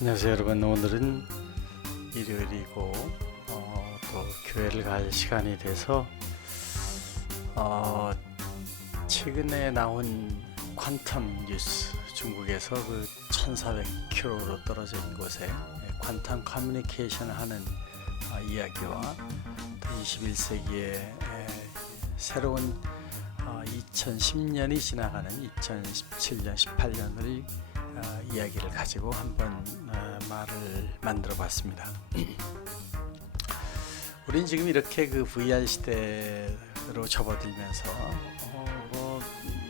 안녕하세요 여러분. 오늘은 일요일이고 또 교회를 갈 시간이 돼서 최근에 나온 퀀텀 뉴스, 중국에서 그 1400km로 떨어져 있는 곳에 퀀텀 커뮤니케이션을 하는 이야기와 또 21세기의 새로운 2010년이 지나가는 2017년, 18년을 이야기를 가지고 한번 말을 만들어 봤습니다. 우린 지금 이렇게 그 VR 시대로 접어들면서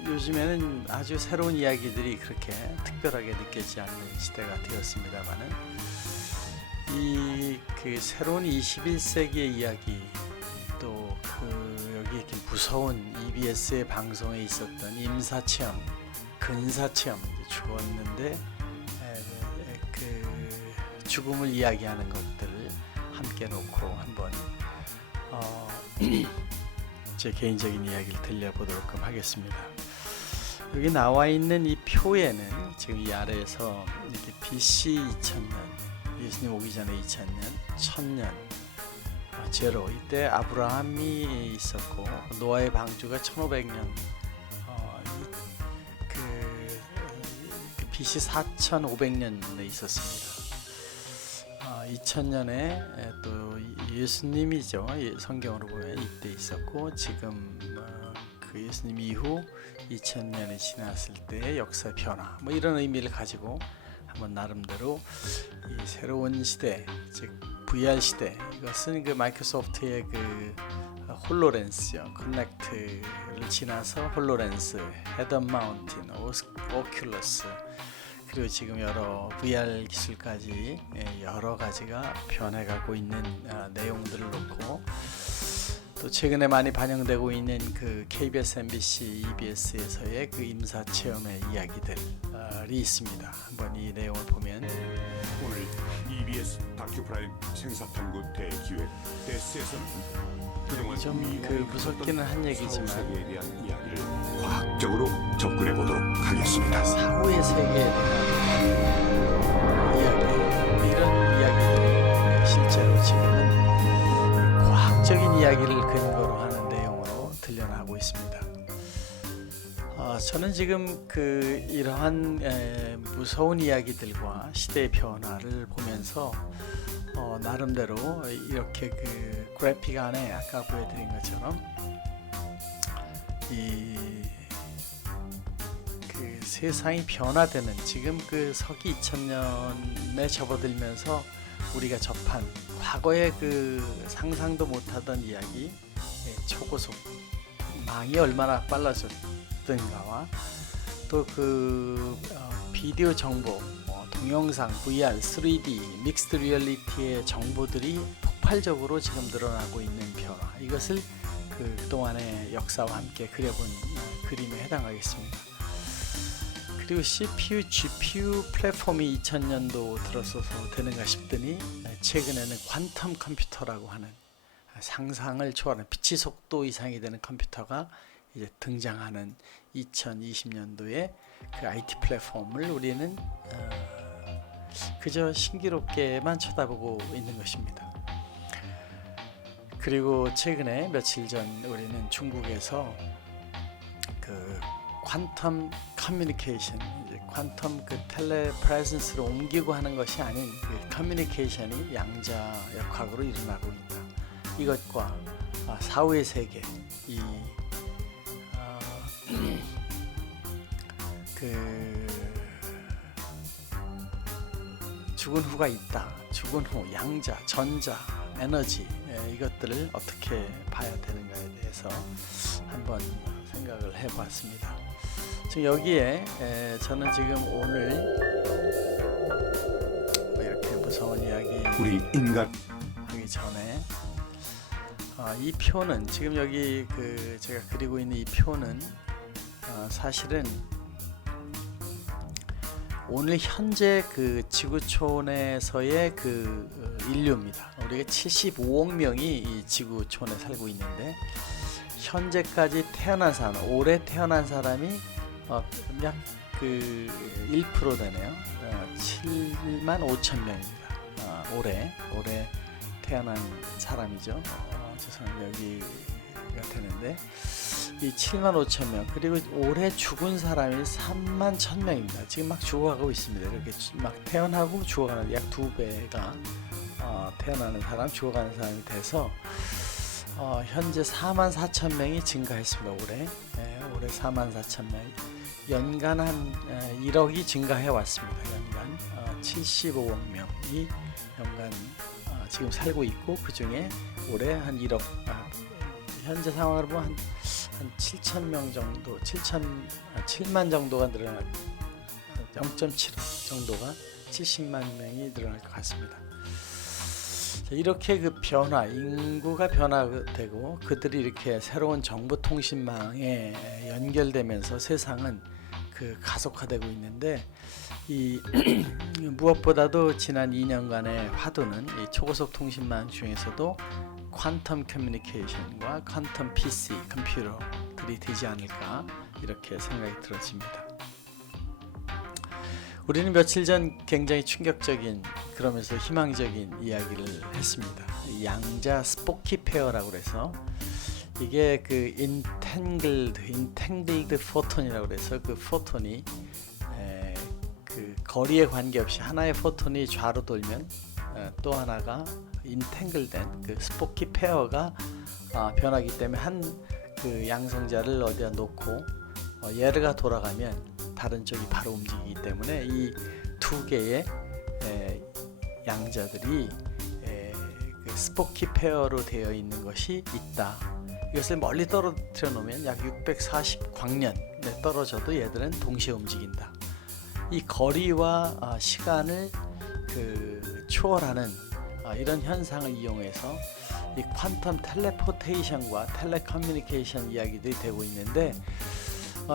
요즘에는 아주 새로운 이야기들이 그렇게 특별하게 느껴지지 않는 시대가 되었습니다만은 그 새로운 21세기의 이야기, 또 여기 이렇게 무서운 EBS의 방송에 있었던 임사체험, 근사체험, 죽었는데 그 죽음을 이야기하는 것들을 함께 놓고 한번 제 개인적인 이야기를 들려보도록 하겠습니다. 여기 나와 있는 이 표에는 지금 이 아래에서 이렇게 BC 2000년, 예수님 오기 전에 2000년, 1000년, 제로, 이때 아브라함이 있었고 노아의 방주가 1500년, BC 4500년에 있었습니다. 2000년에 또 예수님이죠. 성경으로 보면 이때 있었고, 지금 그 예수님 이후 2000년이 지났을 때의 역사 변화, 이런 의미를 가지고 한번 나름대로 이 새로운 시대, 즉 VR 시대, 이것은 그 마이크로소프트의 그 홀로렌스요, 커넥트를 지나서 홀로렌스, 헤더 마운틴, 오큘러스, 그리고 지금 여러 VR 기술까지 여러 가지가 변해가고 있는 내용들을 놓고, 또 최근에 많이 반영되고 있는 그 KBS, MBC, EBS에서의 그 임사 체험의 이야기들이 있습니다. 한번 이 내용을 보면, 오늘 EBS 다큐프라임 생사탐구 대기획 데스에서는 그동안 좀 그 무섭기는 한 얘기지만 사후세계에 대한 이야기를 과학적으로 접근해 보도록 하겠습니다. 사후의 세계에 대한 이야기, 이런 이야기들이 실제로 지금은 과학적인 이야기를 근거로 하는 내용으로 들려나오고 있습니다. 저는 지금 이러한 무서운 이야기들과 시대의 변화를 보면서 나름대로 이렇게 그 그래픽 안에 아까 보여드린 것처럼 그 세상이 변화되는, 지금 그 서기 2000년에 접어들면서 우리가 접한 과거의 그 상상도 못하던 이야기, 초고속 망이 얼마나 빨라졌던가와 또 그 비디오 정보, 동영상, VR, 3D, 믹스드 리얼리티의 정보들이 폭발적으로 지금 늘어나고 있는 변화, 이것을 그동안의 역사와 함께 그려본 그림에 해당하겠습니다. 그리고 CPU, GPU 플랫폼이 2000년도 들어서서 되는가 싶더니 최근에는 퀀텀 컴퓨터라고 하는 상상을 초월하는 빛의 속도 이상이 되는 컴퓨터가 이제 등장하는 2020년도에 그 IT 플랫폼을 우리는 그저 신기롭게만 쳐다보고 있는 것입니다. 그리고 최근에 며칠 전 우리는 중국에서 그 퀀텀 커뮤니케이션, 퀀텀 그 텔레프레젠스로 옮기고 하는 것이 아닌 그 커뮤니케이션이 양자역학으로 일어나고 있다. 이것과 사후의 세계, 죽은 후가 있다. 죽은 후, 양자, 전자, 에너지, 이것들을 어떻게 봐야 되는가에 대해서 한번 생각을 해보았습니다. 지금 여기에 저는 지금 오늘 이렇게 무서운 이야기 우리 인간 하기 전에 이 표는 지금 여기 제가 그리고 있는 이 표는 사실은 오늘 현재 그 지구촌에서의 그 인류입니다. 우리가 75억 명이 이 지구촌에 살고 있는데, 현재까지 태어난 사람, 올해 태어난 사람이 약 그 1% 되네요. 7만 5천 명입니다. 올해 태어난 사람이죠. 죄송합니다. 여기가 되는데 이 7만 5천 명, 그리고 올해 죽은 사람이 3만 1천 명입니다. 지금 막 죽어가고 있습니다. 이렇게 막 태어나고 죽어가는 약 2배가 태어나는 사람, 죽어가는 사람이 돼서 현재 4만 4천 명이 증가했습니다. 올해 4만 4천 명, 연간 한 1억이 증가해 왔습니다. 연간 75억 명이 연간 지금 살고 있고, 그 중에 올해 한 1억, 현재 상황으로 보면 한 7천 명 정도, 7만 정도가 늘어날, 0.7억 정도가 70만 명이 늘어날 것 같습니다. 이렇게 그 변화, 인구가 변화되고 그들이 이렇게 새로운 정보통신망에 연결되면서 세상은 그 가속화되고 있는데, 이 무엇보다도 지난 2년간의 화두는 이 초고속 통신망 중에서도 퀀텀 커뮤니케이션과 퀀텀 PC 컴퓨터들이 되지 않을까, 이렇게 생각이 들어집니다. 우리는 며칠 전 굉장히 충격적인, 그러면서 희망적인 이야기를 했습니다. 양자 스포키 페어라고 해서, 이게 그 인탱글드 포톤이라고 해서, 그 포톤이 그 거리에 관계없이 하나의 포톤이 좌로 돌면 또 하나가 인탱글된 그 스포키 페어가 변하기 때문에 한 그 양성자를 어디다 놓고 얘가 돌아가면 다른 쪽이 바로 움직이기 때문에 이 두 개의 양자들이 그 스포키 페어로 되어 있는 것이 있다. 이것을 멀리 떨어뜨려 놓으면 약 640광년에 떨어져도 얘들은 동시에 움직인다. 이 거리와 시간을 그 초월하는 이런 현상을 이용해서 이 퀀텀 텔레포테이션과 텔레커뮤니케이션 이야기들이 되고 있는데,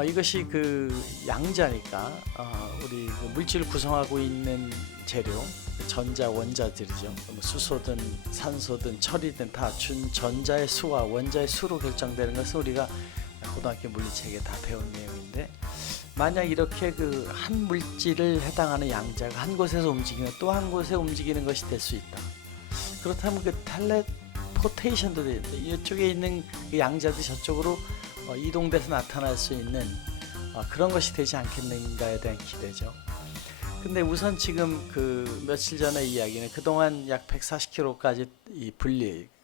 이것이 그 양자니까 우리 그 물질을 구성하고 있는 재료, 전자 원자들이죠. 수소든 산소든 철이든 다 전자의 수와 원자의 수로 결정되는 것은 우리가 고등학교 물리책에 다 배운 내용인데, 만약 이렇게 그 한 물질을 해당하는 양자가 한 곳에서 움직이면 또 한 곳에 움직이는 것이 될 수 있다. 그렇다면 그 텔레포테이션도 되는데, 이쪽에 있는 그 양자들이 저쪽으로 이동돼서 나타날 수 있는 그런 것이 되지 않겠는가에 대한 기대죠. 근데 우선 지금 그 며칠 전의 이야기는 그동안 약 140km까지 이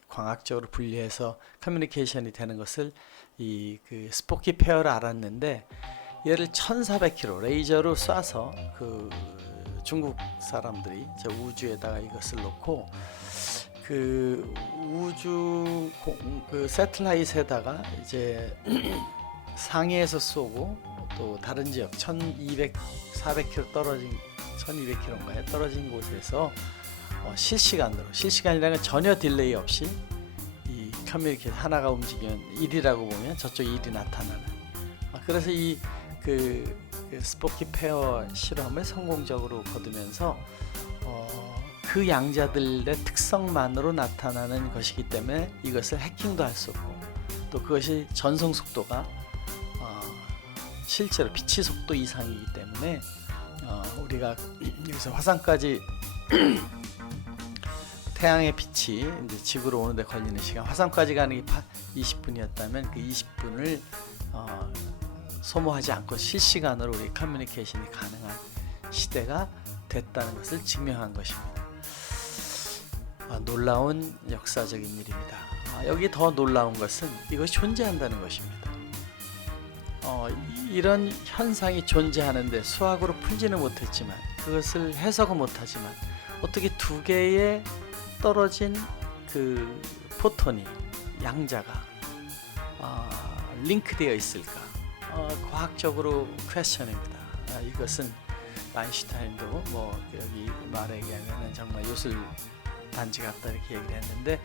광학적으로 분리해서 커뮤니케이션이 되는 것을 이 그 스포키 페어를 알았는데, 얘를 1400km 레이저로 쏴서 그 중국 사람들이 저 우주에다가 이것을 놓고 그 우주 그 세틀라이트에다가 이제 상해에서 쏘고, 또 다른 지역 1200-400km 떨어진 1200km인가요? 떨어진 곳에서 실시간이라는 건 전혀 딜레이 없이 이 커뮤니케이션 하나가 움직이면 1이라고 보면 저쪽 1이 나타나는. 그래서 이 그 스포키 페어 실험을 성공적으로 거두면서 그 양자들의 특성만으로 나타나는 것이기 때문에 이것을 해킹도 할 수 없고, 또 그것이 전송 속도가 실제로 빛의 속도 이상이기 때문에 우리가 여기서 화성까지 태양의 빛이 이제 지구로 오는데 걸리는 시간, 화성까지 가는 게 20분이었다면 그 20분을 소모하지 않고 실시간으로 우리 커뮤니케이션이 가능한 시대가 됐다는 것을 증명한 것입니다. 놀라운 역사적인 일입니다. 여기 더 놀라운 것은 이것이 존재한다는 것입니다. 이런 현상이 존재하는데 수학으로 풀지는 못했지만, 그것을 해석은 못하지만, 어떻게 두 개의 떨어진 그 포톤이, 양자가 링크되어 있을까? 과학적으로 퀘스천입니다. 이것은 아인슈타인도 뭐 여기 말에 의하면 정말 요술 단지 같다 이렇게 얘기를 했는데,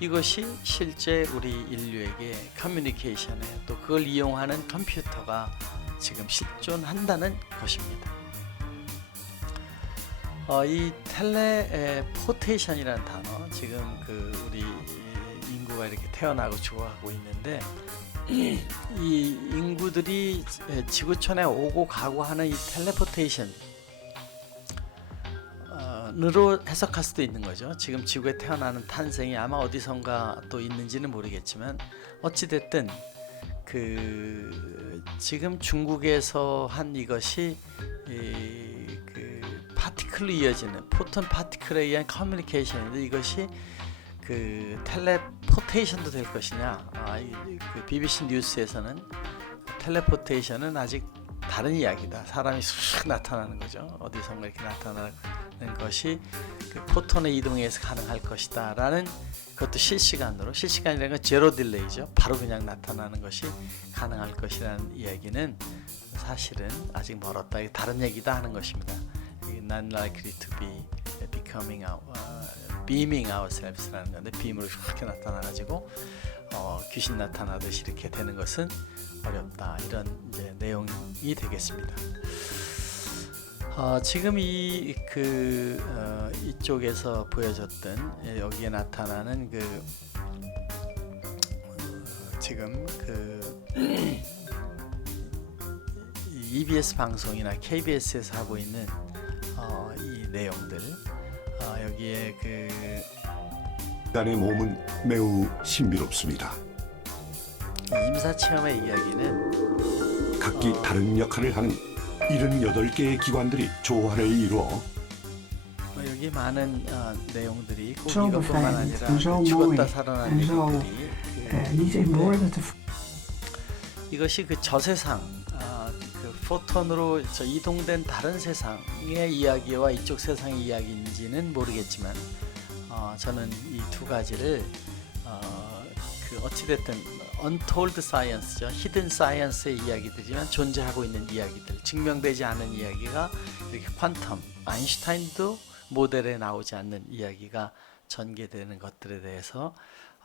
이것이 실제 우리 인류에게 커뮤니케이션에, 또 그걸 이용하는 컴퓨터가 지금 실존한다는 것입니다. 이 텔레포테이션이라는 단어, 지금 그 우리 인구가 이렇게 태어나고 죽어가고 있는데, 이 인구들이 지구촌에 오고 가고 하는 이 텔레포테이션 으로 해석할 수도 있는 거죠. 지금 지구에 태어나는 탄생이 아마 어디선가 또 있는지는 모르겠지만 어찌 됐든 그 지금 중국에서 한 이것이 그 파티클로 이어지는 포톤 파티클에 의한 커뮤니케이션인데 이것이 그 텔레포테이션도 될 것이냐. 그 BBC 뉴스에서는 텔레포테이션은 아직 다른 이야기다. 사람이 쑥 나타나는 거죠. 어디선가 이렇게 나타나는 것이 그 포톤의 이동에서 가능할 것이다 라는 그것도 실시간이라는 건 제로 딜레이죠. 바로 그냥 나타나는 것이 가능할 것이라는 이야기는 사실은 아직 멀었다. 이게 다른 얘기다 하는 것입니다. Not likely to be beaming ourselves라는 건데 빔으로 그렇게 나타나가지고 귀신 나타나듯이 이렇게 되는 것은 어렵다. 이런 이제 내용이 되겠습니다. 지금 이쪽에서 보여줬던 여기에 나타나는 지금 EBS 방송이나 KBS에서 하고 있는 이 내용들 여기에 인간의 몸은 매우 신비롭습니다. 임사체험의 이야기는 각기 다른 역할을 하는 78개의 기관들이 조화를 이루어 여기 많은 내용들이 꼭 Zo 이것뿐만 bevrijdend 아니라 en zo 죽었다 mooi 살아난 en zo 얘기들이 niet in woorden te 이것이 그 저세상 그 포톤으로 이동된 다른 세상의 이야기와 이쪽 세상의 이야기인지는 모르겠지만 저는 이 두 가지를 그 어찌됐든 Untold Science죠. Hidden Science의 이야기들이지만 존재하고 있는 이야기들, 증명되지 않은 이야기가 이렇게 퀀텀, 아인슈타인도 모델에 나오지 않는 이야기가 전개되는 것들에 대해서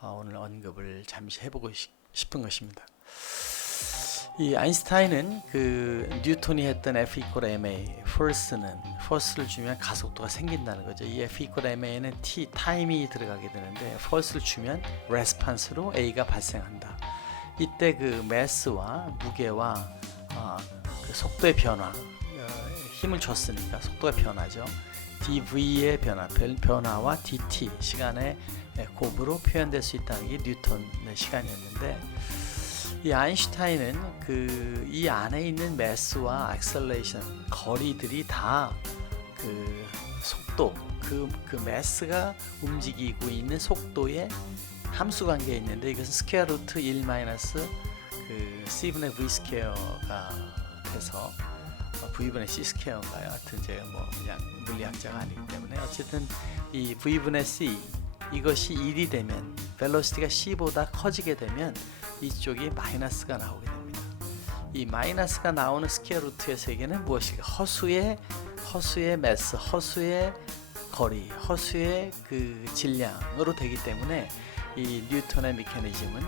오늘 언급을 잠시 해보고 싶은 것입니다. 이 아인슈타인은 그 뉴턴이 했던 F = ma, force를 주면 가속도가 생긴다는 거죠. 이 F = ma는 타임이 들어가게 되는데 force를 주면 response로 a가 발생한다. 이때 그 mass와 무게와 그 속도의 변화, 힘을 줬으니까 속도가 변하죠. dv의 변화와 dt 시간의 곱으로 표현될 수 있다는 게 뉴턴의 시간이었는데 이 아인슈타인은 이 안에 있는 매스와 액셀레이션 거리들이 다 그 속도 그 매스가 움직이고 있는 속도의 함수 관계에 있는데 이것은 스퀘어 루트 1 마이너스 그 c분의 v 스퀘어가 돼서 v분의 c 스퀘어인가요? 하여튼 제가 뭐 그냥 물리학자가 아니기 때문에 어쨌든 이 v분의 c 이것이 1이 되면 벨로시티가 c보다 커지게 되면 이쪽이 마이너스가 나오게 됩니다. 이 마이너스가 나오는 스퀘어 루트의 세계는 무엇일까? 허수의 매스, 허수의 거리, 허수의 그 질량으로 되기 때문에 이 뉴턴의 메커니즘은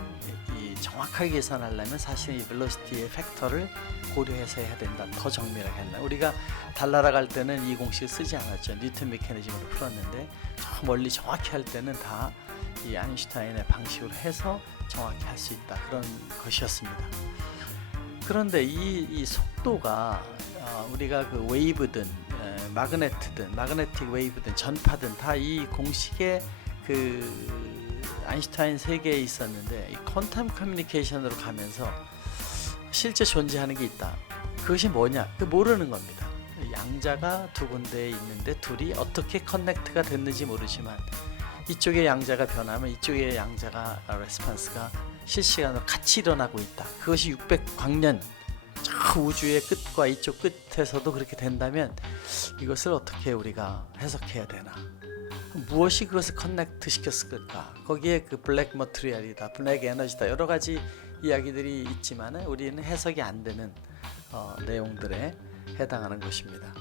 이 정확하게 계산하려면 사실 이 벨로시티의 팩터를 고려해서 해야 된다. 더 정밀하게 한다. 우리가 달나라갈 때는 이 공식을 쓰지 않았죠. 뉴턴 메커니즘으로 풀었는데 저 멀리 정확히 할 때는 다 이 아인슈타인의 방식으로 해서 정확히 할 수 있다. 그런 것이었습니다. 그런데 이 속도가 우리가 그 웨이브든 마그네틱 웨이브든 전파든 다 이 공식의 그 아인슈타인 세계에 있었는데 이 퀀텀 커뮤니케이션으로 가면서 실제 존재하는 게 있다. 그것이 뭐냐? 모르는 겁니다. 양자가 두 군데에 있는데 둘이 어떻게 커넥트가 됐는지 모르지만 이쪽의 양자가 변하면 이쪽의 양자가 레스폰스가 실시간으로 같이 일어나고 있다. 그것이 600광년 저 우주의 끝과 이쪽 끝에서도 그렇게 된다면 이것을 어떻게 우리가 해석해야 되나? 무엇이 그것을 커넥트 시켰을까? 거기에 그 블랙 머티리얼이다, 블랙 에너지다 여러 가지 이야기들이 있지만 우리는 해석이 안 되는 내용들에 해당하는 것입니다.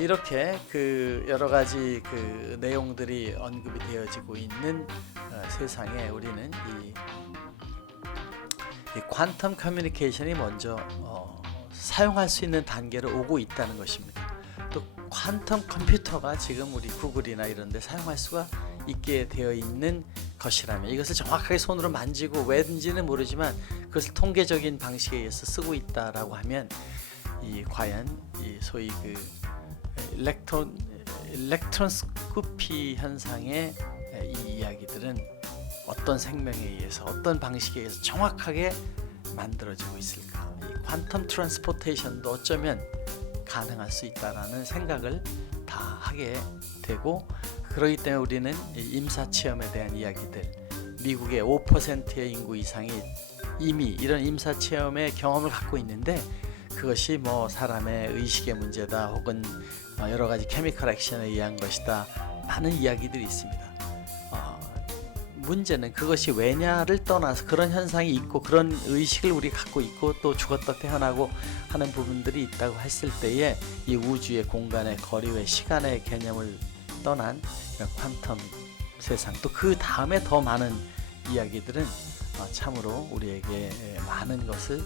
이렇게 그 여러 가지 그 내용들이 언급이 되어지고 있는 세상에 우리는 이 퀀텀 커뮤니케이션이 먼저 사용할 수 있는 단계로 오고 있다는 것입니다. 또 퀀텀 컴퓨터가 지금 우리 구글이나 이런 데 사용할 수가 있게 되어 있는 것이라면 이것을 정확하게 손으로 만지고 왜인지는 모르지만 그것을 통계적인 방식에 의해서 쓰고 있다라고 하면 이 과연 이 소위 그 일렉트론스코피 현상의 이 이야기들은 어떤 생명에 의해서 어떤 방식에 의해서 정확하게 만들어지고 있을까? 이 퀀텀 트랜스포테이션도 어쩌면 가능할 수 있다라는 생각을 다 하게 되고, 그렇기 때문에 우리는 임사 체험에 대한 이야기들, 미국의 5%의 인구 이상이 이미 이런 임사 체험의 경험을 갖고 있는데 그것이 뭐 사람의 의식의 문제다 혹은 여러 가지 케미컬 액션에 의한 것이다, 많은 이야기들이 있습니다. 문제는 그것이 왜냐를 떠나서 그런 현상이 있고 그런 의식을 우리 갖고 있고 또 죽었다 태어나고 하는 부분들이 있다고 했을 때에 이 우주의 공간의 거리와 시간의 개념을 떠난 퀀텀 세상, 또 그 다음에 더 많은 이야기들은 참으로 우리에게 많은 것을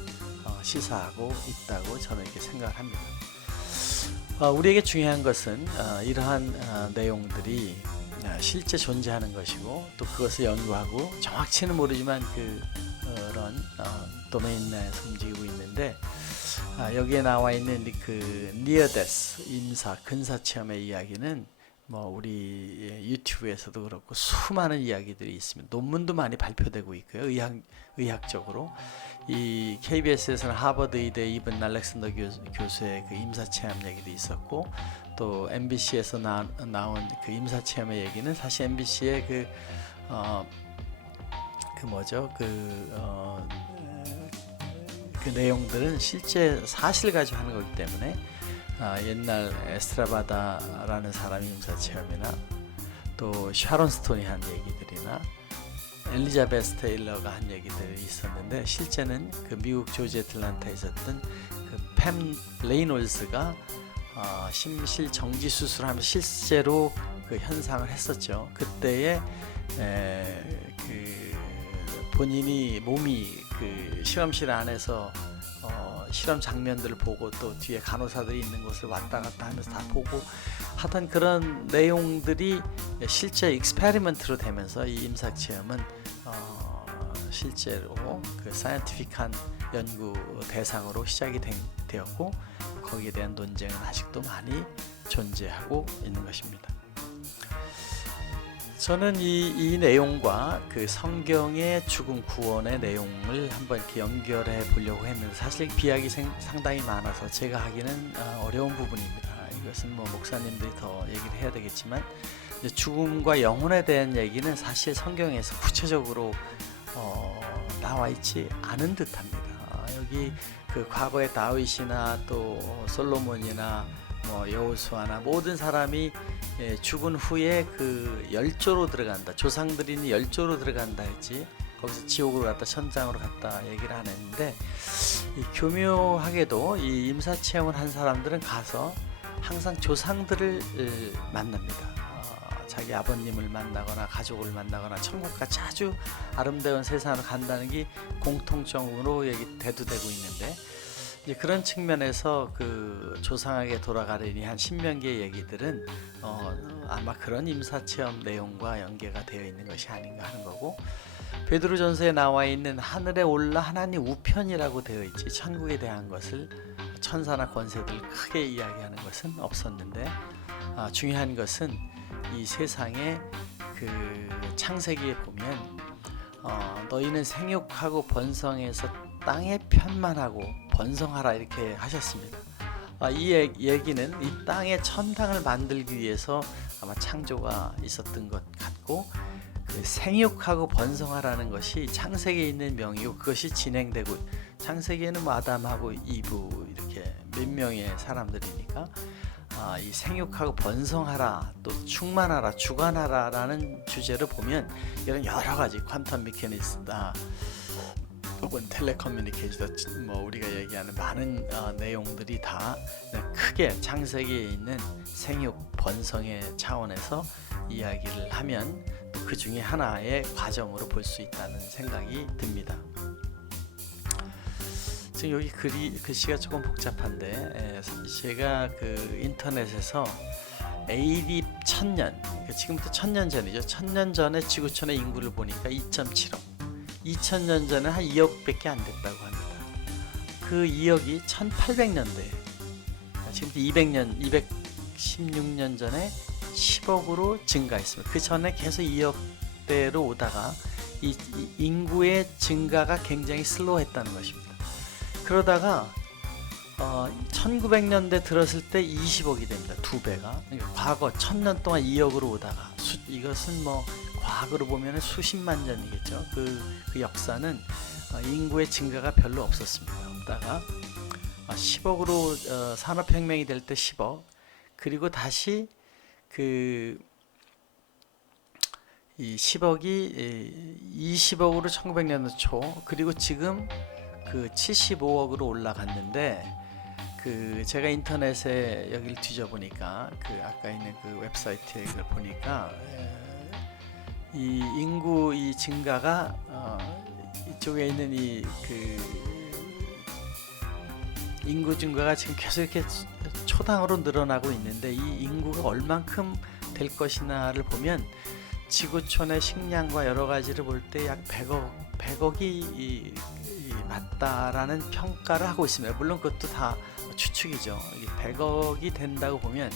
시사하고 있다고 저는 이렇게 생각을 합니다. 우리에게 중요한 것은 이러한 내용들이 실제 존재하는 것이고 또 그것을 연구하고 정확치는 모르지만 그런 도메인 내에서 움직이고 있는데, 여기에 나와 있는 그 Near Death 임사 근사 체험의 이야기는 뭐 우리 유튜브에서도 그렇고 수많은 이야기들이 있습니다. 논문도 많이 발표되고 있고요. 의학적으로 이 KBS에서는 하버드 의대 이븐 알렉산더 교수의 그 임사 체험 얘기도 있었고, 또 MBC에서 나온 그 임사 체험의 얘기는 사실 MBC의 그 내용들은 실제 사실 가지고 하는 거기 때문에 옛날 에스트라바다라는 사람이 임사 체험이나 또 샤론 스톤이 한 얘기들이나 엘리자베스 테일러가 한 얘기들이 있었는데, 실제는 그 미국 조지 애틀란타에 있었던 그 팸 레이놀즈가 심실 정지 수술하면서 실제로 그 현상을 했었죠. 그때에 그 본인이 몸이 그 실험실 안에서 실험 장면들을 보고 또 뒤에 간호사들이 있는 곳을 왔다 갔다 하면서 다 보고 하던 그런 내용들이 실제 익스페리먼트로 되면서 이 임사 체험은 실제로 그 사이언티픽한 연구 대상으로 시작이 되었고, 거기에 대한 논쟁은 아직도 많이 존재하고 있는 것입니다. 저는 이 내용과 그 성경의 죽음 구원의 내용을 한번 이렇게 연결해 보려고 했는데, 사실 비약이 상당히 많아서 제가 하기는 어려운 부분입니다. 이것은 뭐 목사님들이 더 얘기를 해야 되겠지만, 죽음과 영혼에 대한 얘기는 사실 성경에서 구체적으로 나와 있지 않은 듯합니다. 여기 그 과거의 다윗이나 또 솔로몬이나 뭐 여호수아나 모든 사람이 죽은 후에 그 열조로 들어간다, 조상들이 열조로 들어간다 했지, 거기서 지옥으로 갔다 천장으로 갔다 얘기를 안 했는데, 교묘하게도 이 임사 체험을 한 사람들은 가서 항상 조상들을 만납니다. 자기 아버님을 만나거나 가족을 만나거나 천국같이 아주 아름다운 세상으로 간다는 게 공통적으로 대두되고 있는데, 이제 그런 측면에서 그 조상에게 돌아가려니 한 신명기의 얘기들은 아마 그런 임사체험 내용과 연계가 되어 있는 것이 아닌가 하는 거고, 베드로전서에 나와 있는 하늘에 올라 하나님 우편이라고 되어 있지 천국에 대한 것을 천사나 권세들 크게 이야기하는 것은 없었는데, 중요한 것은 이 세상에 그 창세기에 보면 너희는 생육하고 번성해서 땅에 편만하고 번성하라 이렇게 하셨습니다. 이 얘기는 이 땅에 천당을 만들기 위해서 아마 창조가 있었던 것 같고, 그 생육하고 번성하라는 것이 창세기에 있는 명이고, 그것이 진행되고, 창세기에는 뭐 아담하고 이브 이렇게 몇 명의 사람들이니까 이 생육하고 번성하라, 또 충만하라, 주관하라라는 주제를 보면 이런 여러 가지 퀀텀 미케니스다 혹은 텔레커뮤니케이션, 뭐 우리가 얘기하는 많은 내용들이 다 크게 창세기에 있는 생육 번성의 차원에서 이야기를 하면 그 중에 하나의 과정으로 볼 수 있다는 생각이 듭니다. 지금 여기 글씨가 조금 복잡한데, 제가 그 인터넷에서 AD 1000년, 그러니까 지금부터 1000년 전이죠. 1000년 전에 지구촌의 인구를 보니까 2.7억. 2000년 전에 한 2억밖에 안 됐다고 합니다. 그 2억이 1800년도에 지금부터 216년 전에 10억으로 증가했습니다. 그 전에 계속 2억대로 오다가 이 인구의 증가가 굉장히 슬로우했다는 것입니다. 그러다가 1900년대 들었을 때 20억이 됩니다. 2배가. 그러니까 과거 1000년 동안 2억으로 오다가 이것은 뭐 과거로 보면 수십만 년이겠죠. 그 역사는 인구의 증가가 별로 없었습니다. 없다가 10억으로 산업혁명이 될 때 10억, 그리고 다시 이 10억이 20억으로 1900년도 초, 그리고 지금 그 75억으로 올라갔는데, 제가 인터넷에 여기를 뒤져보니까 아까 있는 그 웹사이트에 보니까 이 인구 이 증가가 이쪽에 있는 인구 증가가 지금 계속 이렇게 초당으로 늘어나고 있는데, 이 인구가 얼만큼 될 것이나를 보면 지구촌의 식량과 여러 가지를 볼 때 약 100억이 맞다라는 평가를 하고 있습니다. 물론 그것도 다 추측이죠. 100억이 된다고 보면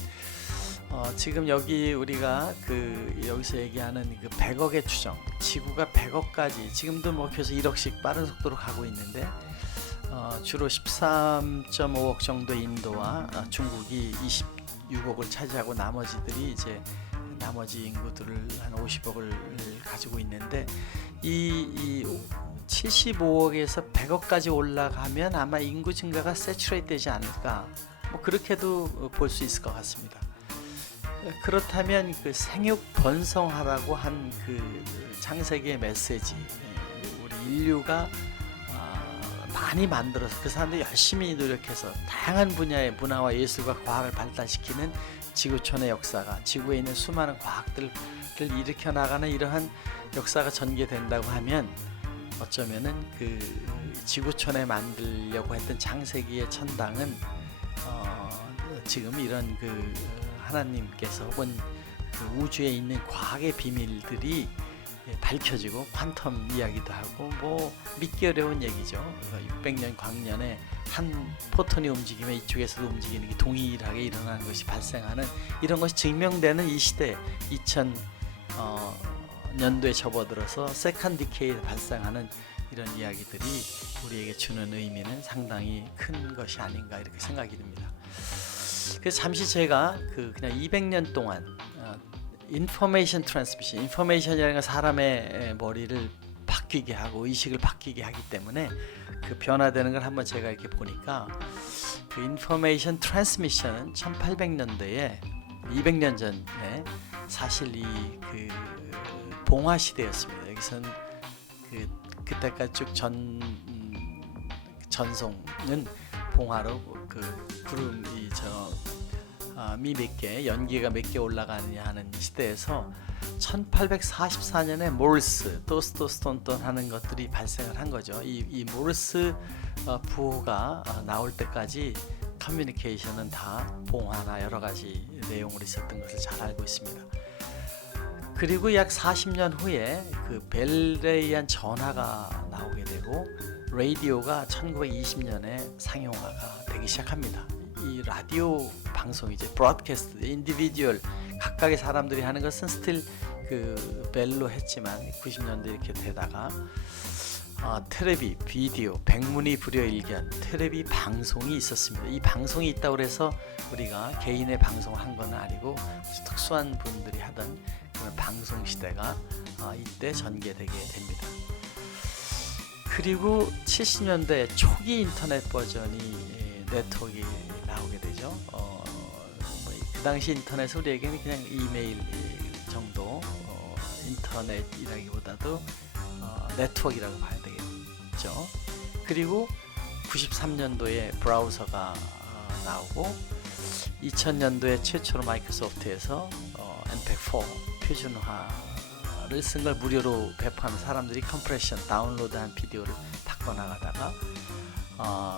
지금 여기 우리가 여기서 얘기하는 100억의 추정, 지구가 100억까지 지금도 뭐 계속 1억씩 빠른 속도로 가고 있는데, 주로 13.5억 정도의 인도와 중국이 26억을 차지하고 나머지들이 이제 나머지 인구들을 한 50억을 가지고 있는데, 이 75억에서 100억까지 올라가면 아마 인구 증가가 세츄레이트 되지 않을까, 뭐 그렇게도 볼 수 있을 것 같습니다. 그렇다면 생육 번성하라고 한 창세기의 메시지, 우리 인류가 많이 만들어서 그 사람들이 열심히 노력해서 다양한 분야의 문화와 예술과 과학을 발달시키는 지구촌의 역사가, 지구에 있는 수많은 과학들을 일으켜 나가는 이러한 역사가 전개된다고 하면, 어쩌면은 지구촌에 만들려고 했던 창세기의 천당은 지금 이런 하나님께서 혹은 우주에 있는 과학의 비밀들이 밝혀지고, 퀀텀 이야기도 하고, 뭐 믿기 어려운 얘기죠. 600년 광년에 한 포톤이 움직이면 이쪽에서도 움직이는 게 동일하게 일어나는 것이 발생하는, 이런 것이 증명되는 이 시대, 2000년도에 접어들어서 세컨드 디케이에 발생하는 이런 이야기들이 우리에게 주는 의미는 상당히 큰 것이 아닌가, 이렇게 생각이 듭니다. 그래서 잠시 제가 그냥 200년 동안 인포메이션 트랜스미션, 인포메이션이라는 건 사람의 머리를 바뀌게 하고 의식을 바뀌게 하기 때문에 변화되는 걸 한번 제가 이렇게 보니까, 인포메이션 트랜스미션은 1800년대에 200년 전에 사실 이 봉화 시대였습니다. 여기서는 그때까지 쭉 전송은 봉화로 구름이 미 몇 개, 연기가 몇 개 올라가느냐 하는 시대에서 1844년에 모르스, 토스토스톤 하는 것들이 발생을 한 거죠. 이 모르스 부호가 나올 때까지 커뮤니케이션은 다 봉화나 여러 가지 내용으로 있었던 것을 잘 알고 있습니다. 그리고 약 40년 후에 벨에 의한 전화가 나오게 되고, 라디오가 1920년에 상용화가 되기 시작합니다. 이 라디오 방송이죠. 브로드캐스트, 인디비듀얼, 각각의 사람들이 하는 것은 스틸 벨로 했지만 90년대 이렇게 되다가 텔레비, 비디오, 백문이 불여일견, 텔레비 방송이 있었습니다. 이 방송이 있다고 해서 우리가 개인의 방송을 한 건 아니고 특수한 분들이 하던 그런 방송 시대가 이때 전개되게 됩니다. 그리고 70년대 초기 인터넷 버전이 네트워크가 나오게 되죠. 그 당시 인터넷은 우리에게는 그냥 이메일 정도, 인터넷이라기보다도 네트워크라고 봐야 되겠죠. 그리고 93년도에 브라우저가 나오고, 2000년도에 최초로 마이크로소프트에서 MP4 표준화를 쓴 걸 무료로 배포하면 사람들이 컴프레션, 다운로드한 비디오를 바꿔나가다가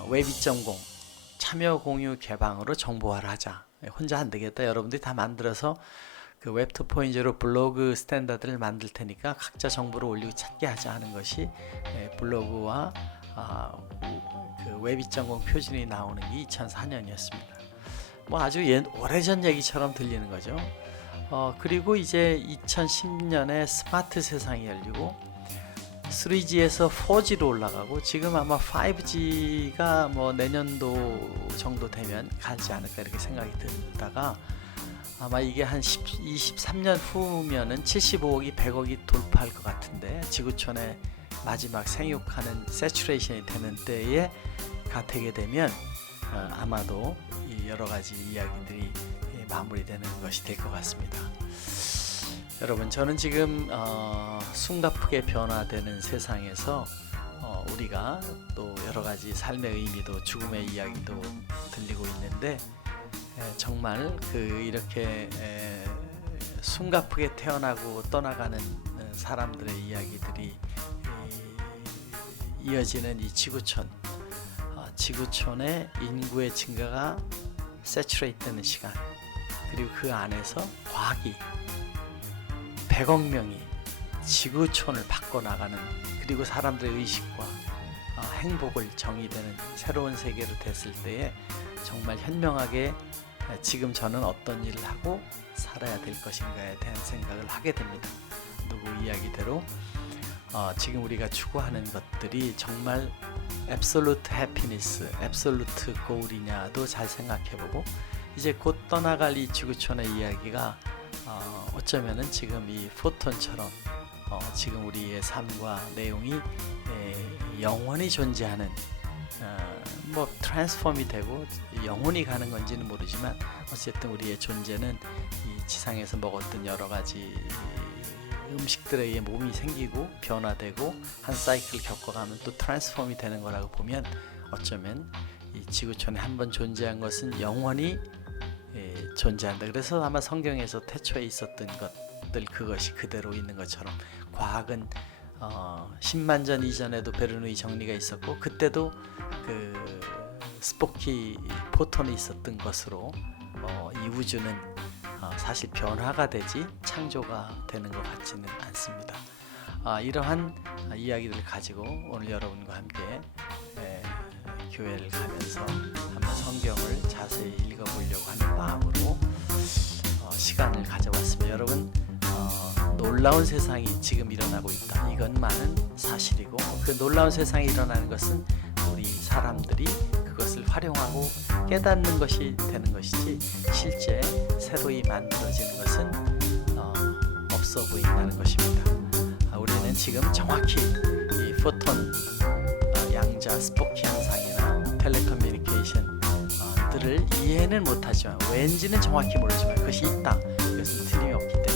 웹 2.0 참여 공유 개방으로 정보화를 하자. 혼자 안 되겠다. 여러분들이 다 만들어서 그 웹 2.0 블로그 스탠다드를 만들 테니까 각자 정보를 올리고 찾게 하자 하는 것이 블로그와 그 웹 2.0 표준이 나오는 게 2004년이었습니다. 뭐 아주 오래전 얘기처럼 들리는 거죠. 그리고 이제 2010년에 스마트 세상이 열리고 3G에서 4G로 올라가고 지금 아마 5G가 뭐 내년도 정도 되면 가지 않을까 이렇게 생각이 들다가 아마 이게 한 23년 후면은 75억이 100억이 돌파할 것 같은데 지구촌의 마지막 생육하는 세츄레이션이 되는 때에 되게 되면 아마도 이 여러 가지 이야기들이 마무리되는 것이 될 것 같습니다. 여러분, 저는 지금 숨가쁘게 변화되는 세상에서 우리가 또 여러 가지 삶의 의미도 죽음의 이야기도 들리고 있는데 정말 이렇게 숨가쁘게 태어나고 떠나가는 사람들의 이야기들이 이어지는 이 지구촌, 지구촌의 인구의 증가가 세츄레이트 되는 시간, 그리고 그 안에서 과학이 100억 명이 지구촌을 바꿔나가는, 그리고 사람들의 의식과 행복을 정의되는 새로운 세계로 됐을 때에 정말 현명하게 지금 저는 어떤 일을 하고 살아야 될 것인가에 대한 생각을 하게 됩니다. 누구 이야기대로 지금 우리가 추구하는 것들이 정말 absolute happiness, absolute goal이냐도 잘 생각해보고, 이제 곧 떠나갈 이 지구촌의 이야기가 어쩌면은 지금 이 포톤처럼 지금 우리의 삶과 내용이 영원히 존재하는, 뭐 트랜스폼이 되고 영혼이 가는 건지는 모르지만 어쨌든 우리의 존재는 이 지상에서 먹었던 여러 가지 음식들에 의해 몸이 생기고 변화되고 한 사이클 겪어가면 또 트랜스폼이 되는 거라고 보면 어쩌면 이 지구촌에 한번 존재한 것은 영원히 존재한다. 그래서 아마 성경에서 태초에 있었던 것들 그것이 그대로 있는 것처럼 과학은 10만 전 이전에도 베르누이 정리가 있었고 그때도 그 스포키 포톤이 있었던 것으로 이 우주는 사실 변화가 되지 창조가 되는 것 같지는 않습니다. 이러한 이야기들을 가지고 오늘 여러분과 함께 교회를 가면서 한번 성경을 자세히 읽어보려고 하는 마음으로 시간을 가져봤습니다. 여러분, 놀라운 세상이 지금 일어나고 있다. 이것만은 사실이고 그 놀라운 세상이 일어나는 것은 우리 사람들이 그것을 활용하고 깨닫는 것이 되는 것이지 실제 새로이 만들어지는 것은 없어 보인다는 것입니다. 우리는 지금 정확히 이 포톤, 양자, 스포키 현상이나 텔레커뮤니케이션 들을 이해는 못하지만 왠지는 정확히 모르지만 그것이 있다. 이것은 틀림이 없기 때문에